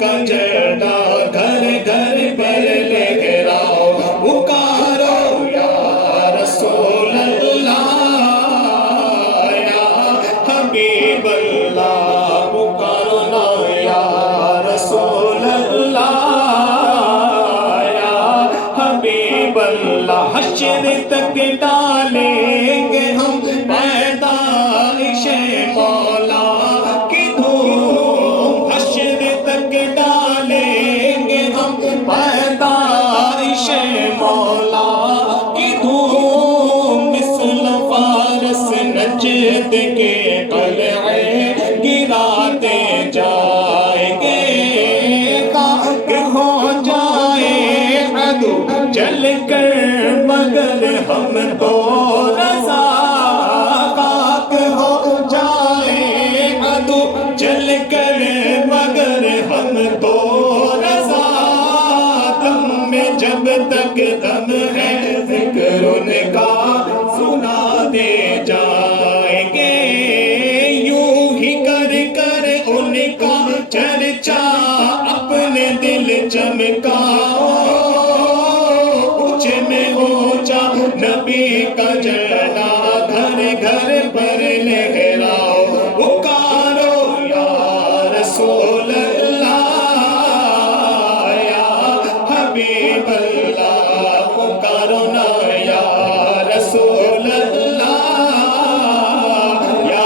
کا جھنڈا گھر گھر پر لہراؤ پکارو یا رسول اللہ یا حبیب اللہ پکارو نا یا رسول اللہ یا حبیب اللہ حشر تک ڈالیں گے ہم پیدائش مولا کی دھوم حشر تک ڈالیں گے ہم پیدائش مولا کی دھوم مثل فارس نجد کے قلعے گراتے جائیں گے خاک ہو جائے عدو جل کر مگر ہم تو رضا خاک ہو جائے عدو جل کر مگر ہم تو رضا دم میں جب تک دم ہے ذکر ان کا سنا دے جائیں گے یوں ہی کر کر ان کا چرچا اپنے دل چمکاؤ اونچے میں اونچا نبی کا جھنڈا گھر گھر پر لہراؤ پکارو یا رسول اللہ یا حبیب اللہ پکارو نا یا رسول اللہ یا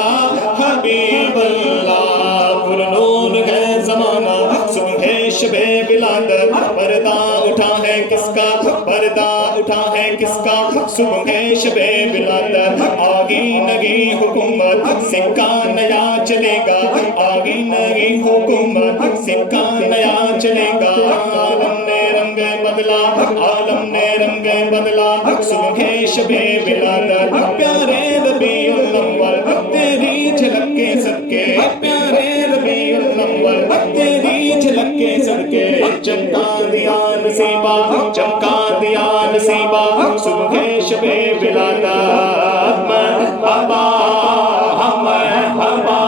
حبیب اللہ پرنور ہے زمانہ صبح شب ولادت پردہ اٹھا ہے کس کا پردہ اٹھا ہے کس کا صبح شب ولادت آگی نگی حکومت سکہ نیا چلے گا آگی نگی حکومت سکہ نیا چلے گا عالم نے رنگ بدلا عالم نے رنگ بدلا صبح شب ولادت پیارے ربیع الاول تیری جھلک کے صدقے پیارے ربیع الاول تیری جھلک کے صدقے چمکا دیا نصیبہ چمکا دیا نصیبہ صبح شب ولادت مرحبا مرحبا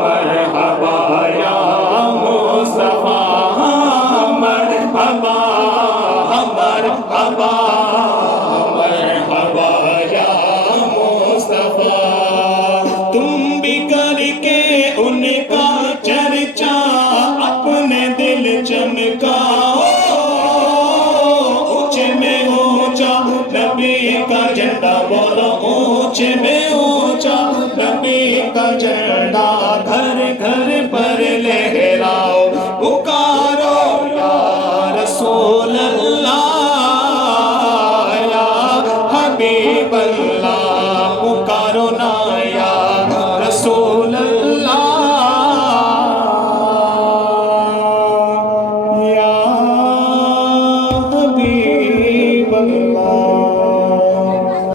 مرحبا یا مصطفیٰ مرحبا مرحبا مرحبا یا مصطفیٰ تم بھی کر کے ان کا چرچا اپنے دل چمکاؤ اونچے میں اونچا نبی کا جھنڈا بولو اونچے میں اونچا نبی کا جھنڈا گھر گھر پر لہراؤ پکارو یا رسول اللہ یا حبیب اللہ